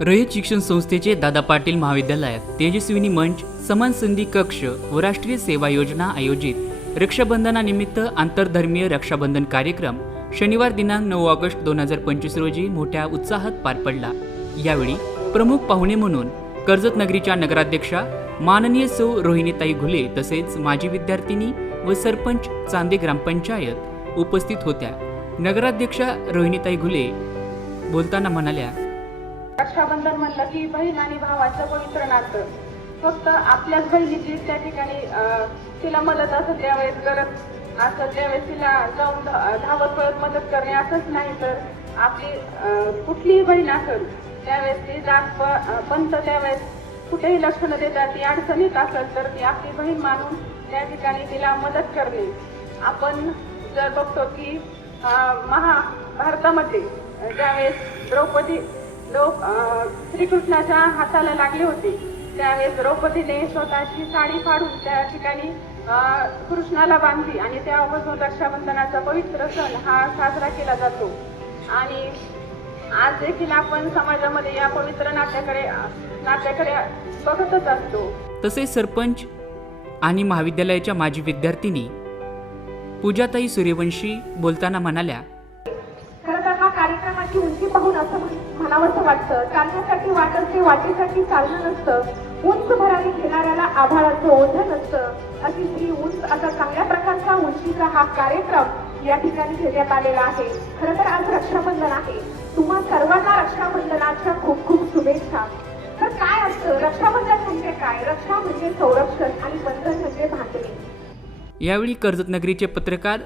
रयत शिक्षण संस्थेचे दादा पाटील महाविद्यालयात तेजस्विनी मंच समान संधी कक्ष व राष्ट्रीय सेवा योजना आयोजित रक्षाबंधनानिमित्त आंतरधर्मीय रक्षाबंधन कार्यक्रम शनिवार दिनांक नऊ ऑगस्ट दोन हजार पंचवीस रोजी मोठ्या उत्साहात पार पडला. यावेळी प्रमुख पाहुणे म्हणून कर्जत नगरीच्या नगराध्यक्षा माननीय सौ रोहिणीताई घुले तसेच माजी विद्यार्थिनी व सरपंच चांदे ग्रामपंचायत उपस्थित होत्या. नगराध्यक्षा रोहिणीताई घुले बोलताना म्हणाल्या रक्षाबंधन म्हणलं की बहीण आणि भावाचं पवित्र नातं. फक्त आपल्याच बहिणीची त्या ठिकाणी तिला मदत असं त्यावेळेस गरज असं त्यावेळेस तिला जाऊन धावत पळत मदत करणे असंच नाही तर आपली कुठलीही बहीण असेल त्यावेळेस ती जात पंत त्यावेळेस कुठेही लक्ष न देता ती अडचणीत असेल तर ती आपली बहीण मानून त्या ठिकाणी तिला मदत करणे. आपण जर बघतो की महाभारतामध्ये ज्यावेळेस द्रौपदी लोक श्रीकृष्णाच्या हाताला लागले होते. त्यावेळेस द्रौपदीने स्वतःची साडी फाडून त्या ठिकाणी कृष्णाला बांधली आणि तेव्हापासून रक्षाबंधनाचा पवित्र सण हा साजरा केला जातो. आणि आज देखील आपण समाजामध्ये या पवित्र नात्याकडे नात्याकडे बघतच असतो. तसेच सरपंच आणि महाविद्यालयाच्या माजी विद्यार्थिनी पूजाताई सूर्यवंशी बोलताना म्हणाल्या खरं तर हा कार्यक्रमाची उंची म्हणावंसं वाटतं. चालण्यासाठी वाट असते वाटेसाठी चालणं नसतं. उंच भराने घेणाऱ्याला आभाळाचं ओझं नसतं. अशी श्री उंच असा चांगल्या प्रकारचा उंचीचा हा कार्यक्रम या ठिकाणी घेण्यात आलेला आहे. खरं तर आज रक्षाबंधन आहे. तुम्हा सर्वांना रक्षाबंधनाच्या खूप खूप शुभेच्छा. तर काय असतं? रक्षाबंधन म्हणजे काय? रक्षा म्हणजे संरक्षण आणि बंधन म्हणजे भांडणे. यावेळी कर्जत नगरीचे पत्रकार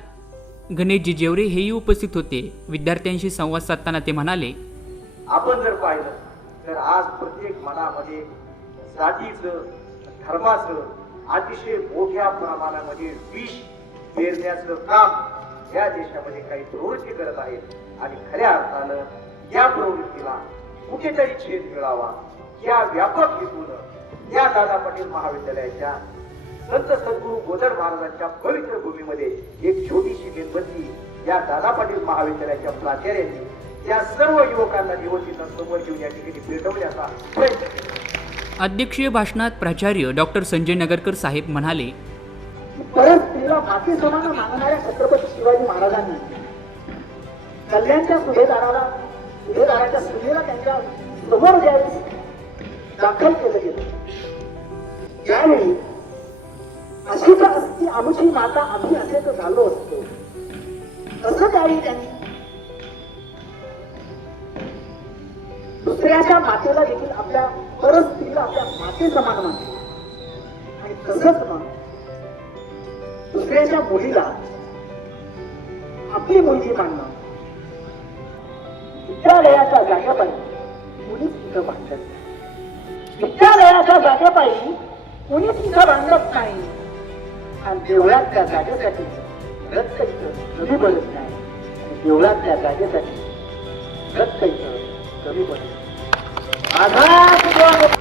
गणेश जिजेवरे हेही उपस्थित होते. विद्यार्थ्यांशी संवाद साधताना ते म्हणाले आपण जर पाहिलं तर आज प्रत्येक मनामध्ये जातीचं धर्माचं अतिशय मोठ्या प्रमाणामध्ये विष पेरण्याचं काम या देशामध्ये काही प्रवृत्ती करत आहेत. आणि खऱ्या अर्थानं या प्रवृत्तीला कुठेतरी छेद मिळावा. या व्यापक हेतून या दादा पाटील महाविद्यालयाच्या संत सद्गुरू गोदर महाराजांच्या पवित्र भूमीमध्ये एक छोटीशी मेणबत्ती या दादा पाटील महाविद्यालयाच्या प्राचार्यांनी या सर्व युवकांना युवतींना समोर घेऊन या ठिकाणी पेटवण्याचा प्रयत्न केला. अध्यक्षीय भाषणात प्राचार्य डॉक्टर संजय नगरकर साहेब म्हणाले परत स्त्रीला माती छत्रपती शिवाजी महाराजांनी कल्याणच्या सुभेदाराला सुभेदाराच्या सुनेला त्यांच्यासमोर ज्यावेळी दाखल केलं गेलं. त्यावेळी अशीच असती आमची माता आम्ही असेच झालो असतो. असं त्यावेळी त्यांनी दुसऱ्याच्या मातेला देखील आपल्या परत स्त्रीला आपल्या माते समान मानते. आणि तसंच मग दुसऱ्याच्या मुलीला आपली मुलगी मानणं. विद्यालयाच्या जागेपायी मुलीच तिथं भांडत विद्यालयाच्या जागेपायी कुणी तिथं बांधत नाही. आणि देवळात त्या जागेसाठी रक्त इथं कमी बनत नाही. आणि देवळात त्या जागेसाठी रक्त इथं कमी पडत नाही.